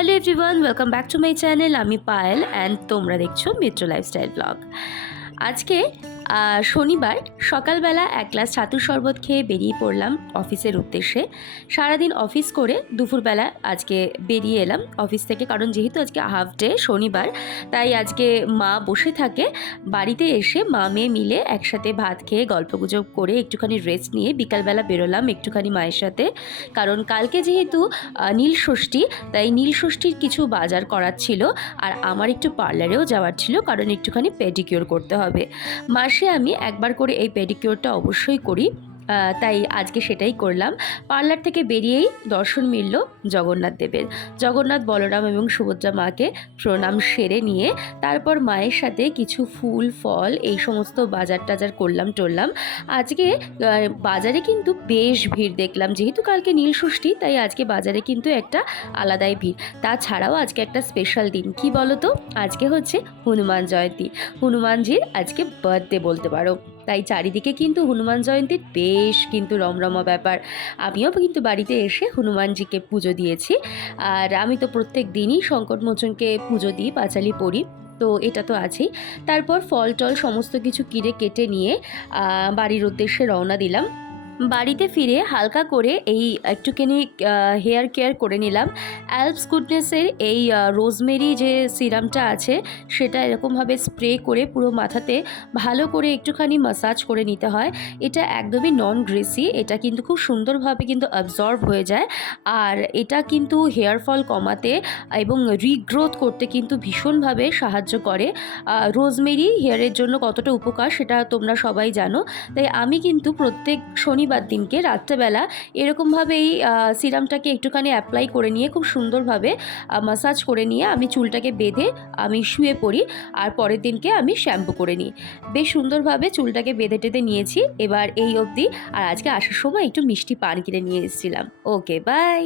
Hello everyone, welcome back to my channel. আমি Payel and তোমরা দেখছো মিত্র লাইফস্টাইল ব্লগ। আজকে শনিবার সকালবেলা এক গ্লাস ছাতুর শরবত খেয়ে বেরিয়ে পড়লাম অফিসের উদ্দেশ্যে। সারাদিন অফিস করে দুপুরবেলা আজকে বেরিয়ে এলাম অফিস থেকে, কারণ যেহেতু আজকে হাফ ডে শনিবার, তাই আজকে মা বসে থাকে। বাড়িতে এসে মা মেয়ে মিলে একসাথে ভাত খেয়ে গল্পগুজব করে একটুখানি রেস্ট নিয়ে বিকালবেলা বেরোলাম একটুখানি মায়ের সাথে, কারণ কালকে যেহেতু নীল ষষ্ঠী, তাই নীল ষষ্ঠীর কিছু বাজার করার ছিল। আর আমার একটু পার্লারেও যাওয়ার ছিল, কারণ একটুখানি পেডিকিওর করতে হবে। মাসে আমি একবার করে এই পেডিকিওরটা অবশ্যই করি, তাই আজকে সেটাই করলাম। পার্লার থেকে বেরিয়েই দর্শন মিলল জগন্নাথ দেবের। জগন্নাথ, বলরাম এবং সুভদ্রা মাকে প্রণাম সেরে নিয়ে তারপর মায়ের সাথে কিছু ফুল ফল এই সমস্ত বাজার টাজার করলাম। আজকে বাজারে কিন্তু বেশ ভিড় দেখলাম, যেহেতু কালকে নীল ষষ্ঠী, তাই আজকে বাজারে কিন্তু একটা আলাদাই ভিড়। তাছাড়াও আজকে একটা স্পেশাল দিন, কি বলো তো, আজকে হচ্ছে হনুমান জয়ন্তী। হনুমানজির আজকে বার্থডে বলতে পারো, তাই চারিদিকে কিন্তু হনুমান জয়ন্তীর বেশ কিন্তু রমরমা ব্যাপার। আমিও কিন্তু বাড়িতে এসে হনুমানজিকে পুজো দিয়েছি। আর আমি তো প্রত্যেক দিনই সংকটমোচনকে পুজো দিই, পাঁচালি পড়ি, তো এটা তো আছেই। তারপর ফল টল সমস্ত কিছু কিনে কেটে নিয়ে বাড়ির উদ্দেশ্যে রওনা দিলাম। বাড়িতে ফিরে হালকা করে এই একটুখানি হেয়ার কেয়ার করে নিলাম। অ্যালপস গুডনেসের এই রোজমেরি যে সিরামটা আছে, সেটা এরকমভাবে স্প্রে করে পুরো মাথাতে ভালো করে একটুখানি ম্যাসাজ করে নিতে হয়। এটা একদমই নন গ্রেসি, এটা কিন্তু খুব সুন্দরভাবে কিন্তু অ্যাবজর্ব হয়ে যায়। আর এটা কিন্তু হেয়ার ফল কমাতে এবং রিগ্রোথ করতে কিন্তু ভীষণভাবে সাহায্য করে। রোজমেরি হেয়ারের জন্য কতটা উপকার সেটা তোমরা সবাই জানো। তাই আমি কিন্তু প্রত্যেক শনিবার দিনকে রাত্রেবেলা এরকমভাবে এই সিরামটাকে একটুখানি অ্যাপ্লাই করে নিয়ে খুব সুন্দরভাবে ম্যাসাজ করে নিয়ে আমি চুলটাকে বেঁধে আমি শুয়ে পড়ি, আর পরের দিনকে আমি শ্যাম্পু করে নিই। বেশ সুন্দরভাবে চুলটাকে বেঁধে টেঁধে নিয়েছি এবার এই অবধি। আর আজকে আসার সময় একটু মিষ্টি পান কিনে নিয়ে এসেছিলাম। ওকে, বাই।